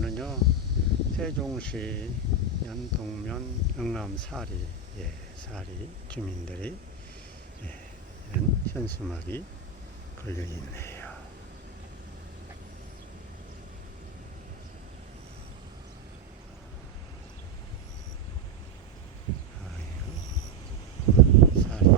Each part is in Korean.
여기는요 세종시 연동면 영남 사리 예, 사리 주민들이 예, 이런 현수막이 걸려 있네요. 아이고, 사리.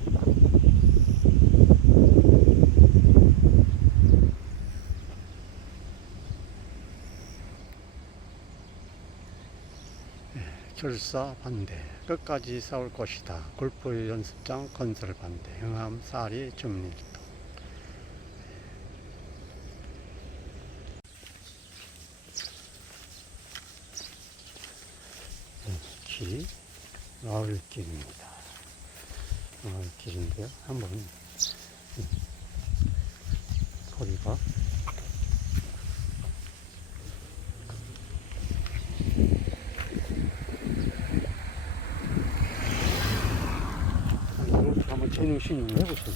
결사 반대 끝까지 싸울 것이다. 골프 연습장 건설 반대 흥암 사리 주민일동 마을길입니다. 마을길인데요. 한번 음, 거리가 이렇게 한번 재능신 해보세요.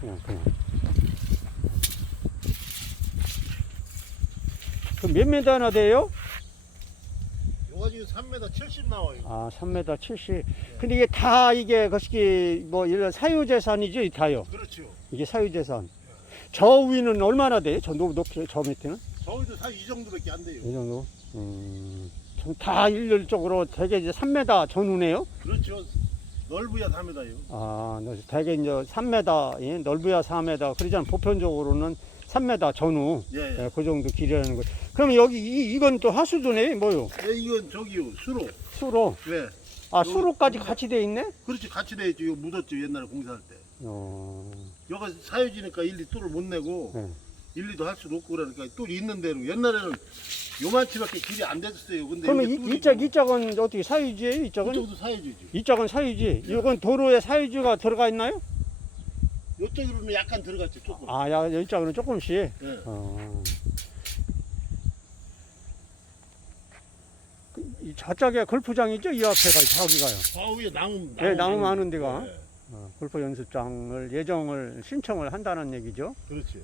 그냥, 그냥. 그몇 메다나 돼요? 요가 지금 3m 70 나와요. 아, 3m 70. 근데 이게 다 이게, 것이 뭐, 이런 사유재산이죠? 이 다요. 그렇죠. 이게 사유재산. 저 위는 얼마나 돼요? 저 높, 높이, 저 밑에는? 저희도 사이 정도밖에 안 돼요. 이 정도? 음, 전다 일률적으로 되게 이제 3m 전후네요? 그렇죠. 넓어야 3m요. 아, 되게 이제 3m, 예, 넓어야 4m. 그러잖아. 보편적으로는 3m 전후. 예, 예. 예, 그 정도 길이라는 거. 그럼 여기 이, 이건 또 하수도네? 뭐요? 예, 이건 저기요. 수로. 수로. 네. 아, 여기 수로까지. 같이 돼 있네? 그렇지. 같이 돼 있죠. 이거 묻었죠. 옛날에 공사할 때. 어, 여가 사유지니까 일리 뚫을 못 내고 네. 일리도 할 수도 없고 그러니까 뚫 있는 대로 옛날에는 요만치밖에 길이 안 됐었어요. 근데 그러면 이게 이, 뚫리고 이쪽, 이쪽은 어떻게 사유지예요? 이쪽은? 이쪽도 사유지죠. 이쪽은 사유지. 이건 도로에 사유지가 들어가 있나요? 이쪽으로는 약간 들어갔죠. 조금. 아, 야, 이쪽은 조금씩. 예. 어. 그, 이 저쪽에 골프장이죠? 이 앞에가 저기가요. 좌우에 나무 네, 나무 많은 데가. 예, 어, 골프 연습장을 예정을 신청을 한다는 얘기죠. 그렇지.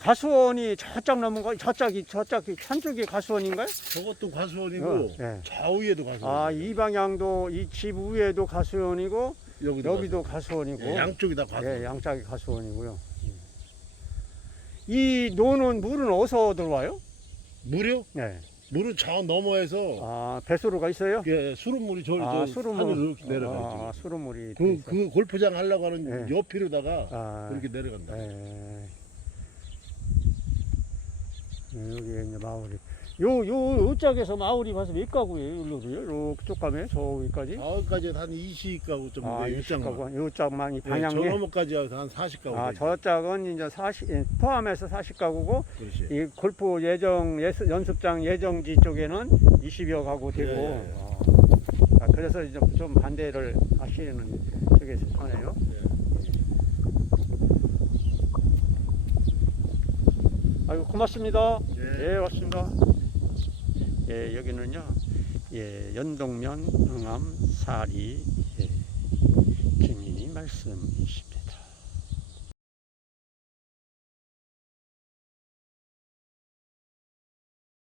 가수원이 저쪽 넘은 저쪽이 저쪽이 한쪽이 가수원인가요? 저것도 과수원이고 어, 예. 좌우에도 과수원. 아, 이 방향도 이 집 위에도 가수원이고 여기도 여기도 가수원이고. 예, 양쪽이 다 과수원. 예, 양쪽이 가수원이고요. 이 노는 물은 어디서 들어와요? 물이요? 네. 물은 저 너머에서 아, 배수로가 있어요? 예, 수돗물이 저리 아, 저 수돗물. 산으로 이렇게 내려가죠. 아, 수돗물이 그. 그 골프장 하려고 하는 예. 옆이로다가 아, 그렇게 내려간다. 예. 예, 여기 이제 마을이. 요, 요, 요 짝에서 마을이 가서 몇 가구예요? 일로도요? 요쪽 가면 저 위까지? 저까지 한 20가구 좀 아, 돼, 요 육장만. 짝만. 요 짝만 이 예, 저 방향에. 너머까지 한 40가구. 아, 저 짝은 이제 40, 예, 포함해서 40가구고, 그렇지. 이 골프 예정, 예스- 연습장 예정지 쪽에는 20여 가구 되고, 예, 예. 어. 아, 그래서 이제 좀 반대를 하시는 쪽에서 하네요. 예. 아이고, 고맙습니다. 예. 예, 왔습니다. 예, 여기는요, 예, 연동면, 응암, 사리, 예, 주민이 말씀이십니다.